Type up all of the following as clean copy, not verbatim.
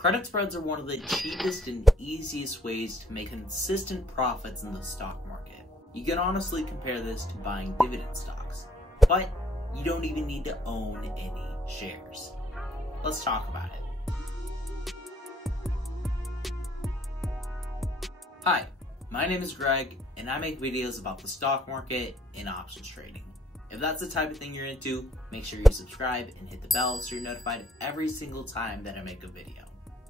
Credit spreads are one of the cheapest and easiest ways to make consistent profits in the stock market. You can honestly compare this to buying dividend stocks, but you don't even need to own any shares. Let's talk about it. Hi, my name is Greg, and I make videos about the stock market and options trading. If that's the type of thing you're into, make sure you subscribe and hit the bell so you're notified every single time that I make a video.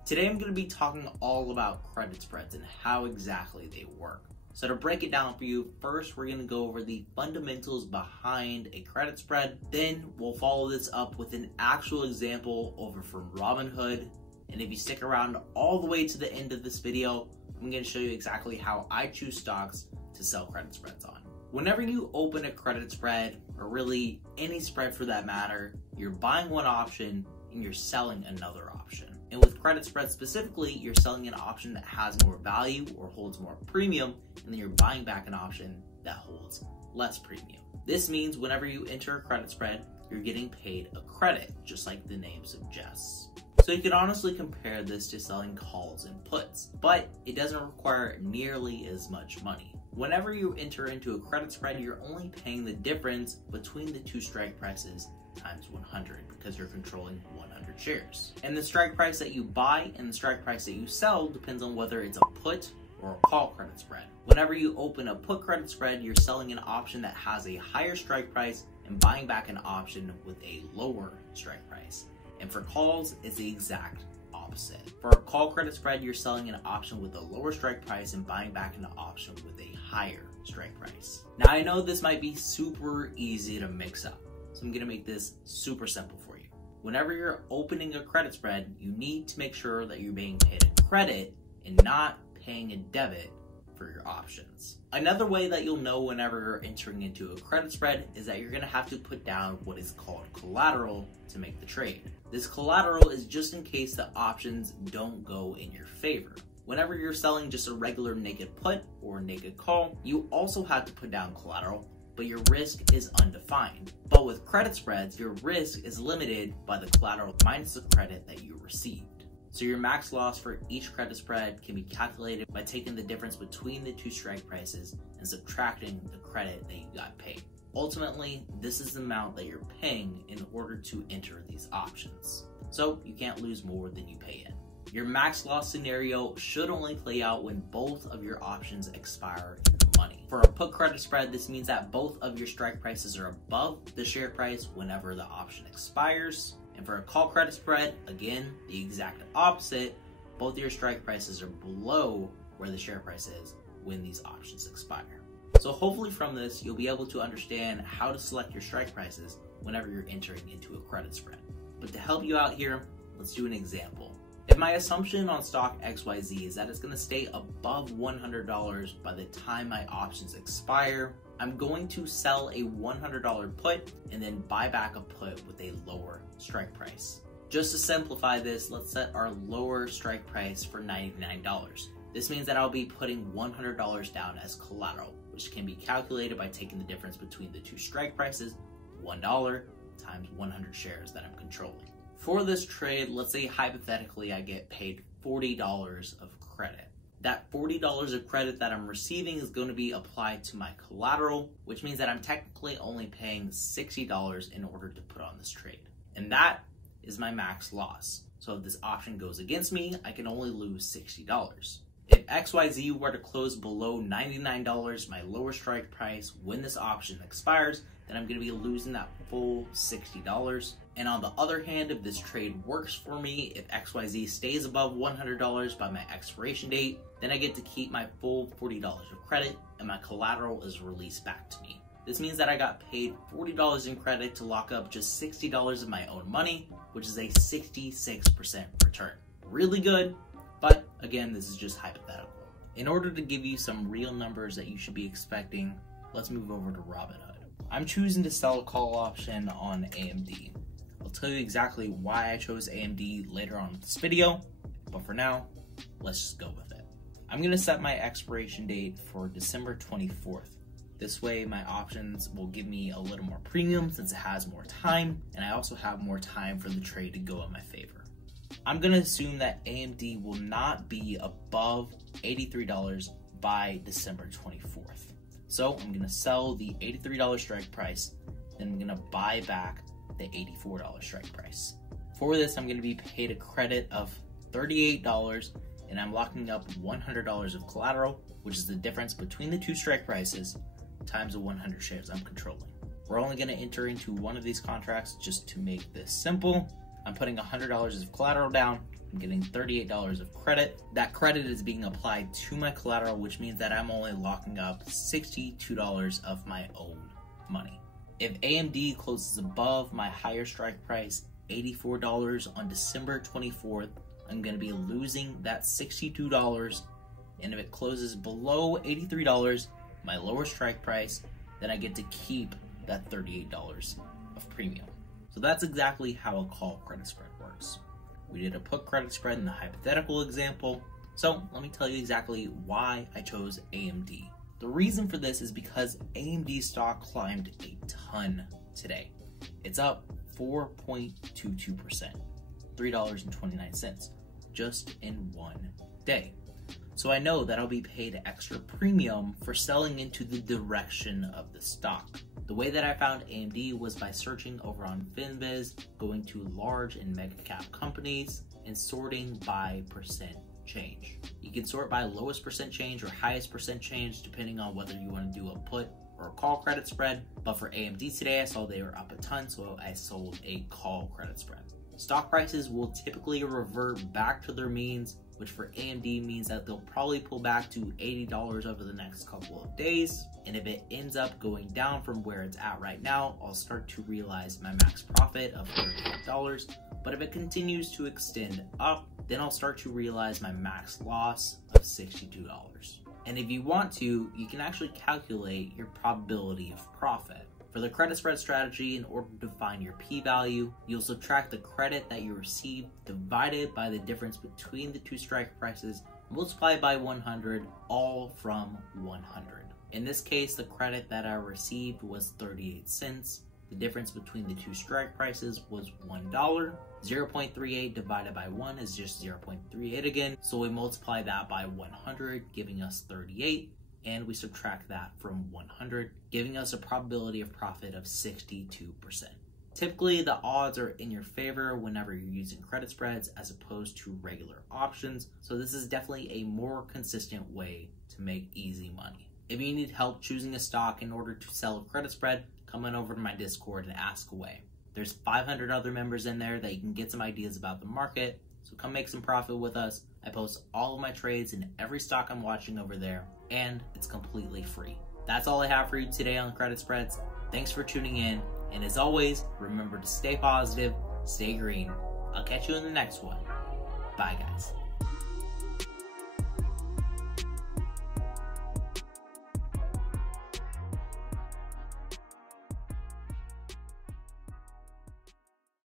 Today I'm going to be talking all about credit spreads and how exactly they work. So to break it down for you, first we're going to go over the fundamentals behind a credit spread. Then we'll follow this up with an actual example over from Robinhood. And if you stick around all the way to the end of this video, I'm going to show you exactly how I choose stocks to sell credit spreads on. Whenever you open a credit spread, or really any spread for that matter, you're buying one option and you're selling another option. And with credit spreads specifically, you're selling an option that has more value or holds more premium, and then you're buying back an option that holds less premium. This means whenever you enter a credit spread, you're getting paid a credit, just like the name suggests. So you can honestly compare this to selling calls and puts, but it doesn't require nearly as much money. Whenever you enter into a credit spread, you're only paying the difference between the two strike prices times 100 because you're controlling 100 shares. And the strike price that you buy and the strike price that you sell depends on whether it's a put or a call credit spread. Whenever you open a put credit spread, you're selling an option that has a higher strike price and buying back an option with a lower strike price. And for calls, it's the exact opposite. For a call credit spread, you're selling an option with a lower strike price and buying back an option with a higher strike price. Now I know this might be super easy to mix up, so I'm gonna make this super simple for you. Whenever you're opening a credit spread, you need to make sure that you're being paid a credit and not paying a debit for your options. Another way that you'll know whenever you're entering into a credit spread is that you're gonna have to put down what is called collateral to make the trade. This collateral is just in case the options don't go in your favor. Whenever you're selling just a regular naked put or naked call, you also have to put down collateral, but your risk is undefined. But with credit spreads, your risk is limited by the collateral minus the credit that you received. So your max loss for each credit spread can be calculated by taking the difference between the two strike prices and subtracting the credit that you got paid. Ultimately, this is the amount that you're paying in order to enter these options. So you can't lose more than you pay in. Your max loss scenario should only play out when both of your options expire in the money. For a put credit spread, this means that both of your strike prices are above the share price whenever the option expires. And for a call credit spread, again, the exact opposite, both your strike prices are below where the share price is when these options expire. So hopefully from this, you'll be able to understand how to select your strike prices whenever you're entering into a credit spread. But to help you out here, let's do an example. If my assumption on stock XYZ is that it's going to stay above $100 by the time my options expire, I'm going to sell a $100 put and then buy back a put with a lower strike price. Just to simplify this, let's set our lower strike price for $99. This means that I'll be putting $100 down as collateral, which can be calculated by taking the difference between the two strike prices, $1 times 100 shares that I'm controlling. For this trade, let's say hypothetically I get paid $40 of credit. That $40 of credit that I'm receiving is going to be applied to my collateral, which means that I'm technically only paying $60 in order to put on this trade. And that is my max loss. So if this option goes against me, I can only lose $60. If XYZ were to close below $99, my lower strike price, when this option expires, then I'm going to be losing that full $60. And on the other hand, if this trade works for me, if XYZ stays above $100 by my expiration date, then I get to keep my full $40 of credit and my collateral is released back to me. This means that I got paid $40 in credit to lock up just $60 of my own money, which is a 66% return. Really good, but again, this is just hypothetical. In order to give you some real numbers that you should be expecting, let's move over to Robinhood. I'm choosing to sell a call option on AMD. I'll tell you exactly why I chose AMD later on in this video, but for now, let's just go with it. I'm going to set my expiration date for December 24th. This way my options will give me a little more premium since it has more time, and I also have more time for the trade to go in my favor. I'm going to assume that AMD will not be above $83 by December 24th. So I'm going to sell the $83 strike price, then I'm going to buy back the $84 strike price. For this, I'm going to be paid a credit of $38, and I'm locking up $100 of collateral, which is the difference between the two strike prices times the 100 shares I'm controlling. We're only going to enter into one of these contracts just to make this simple. I'm putting $100 of collateral down. I'm getting $38 of credit. That credit is being applied to my collateral, which means that I'm only locking up $62 of my own money. If AMD closes above my higher strike price, $84 on December 24th, I'm going to be losing that $62. And if it closes below $83, my lower strike price, then I get to keep that $38 of premium. So that's exactly how a call credit spread works. We did a put credit spread in the hypothetical example. So let me tell you exactly why I chose AMD. The reason for this is because AMD stock climbed a ton today. It's up 4.22%, $3.29, just in one day. So I know that I'll be paid extra premium for selling into the direction of the stock. The way that I found AMD was by searching over on FinViz, going to large and mega cap companies, and sorting by percent change. You can sort by lowest percent change or highest percent change depending on whether you want to do a put or a call credit spread. But for AMD today, I saw they were up a ton, so I sold a call credit spread. Stock prices will typically revert back to their means, which for AMD means that they'll probably pull back to $80 over the next couple of days. And if it ends up going down from where it's at right now, I'll start to realize my max profit of $38. But if it continues to extend up, then I'll start to realize my max loss of $62. And if you want to, you can actually calculate your probability of profit. For the credit spread strategy, in order to find your p-value, you'll subtract the credit that you received divided by the difference between the two strike prices, multiplied by 100, all from 100. In this case, the credit that I received was 38 cents. The difference between the two strike prices was $1. 0.38 divided by 1 is just 0.38 again. So we multiply that by 100, giving us 38. And we subtract that from 100, giving us a probability of profit of 62%. Typically, the odds are in your favor whenever you're using credit spreads as opposed to regular options. So this is definitely a more consistent way to make easy money. If you need help choosing a stock in order to sell a credit spread, come on over to my Discord and ask away. There's 500 other members in there that you can get some ideas about the market. So come make some profit with us. I post all of my trades in every stock I'm watching over there, and it's completely free. That's all I have for you today on credit spreads. Thanks for tuning in, and as always, remember to stay positive, stay green. I'll catch you in the next one. Bye, guys.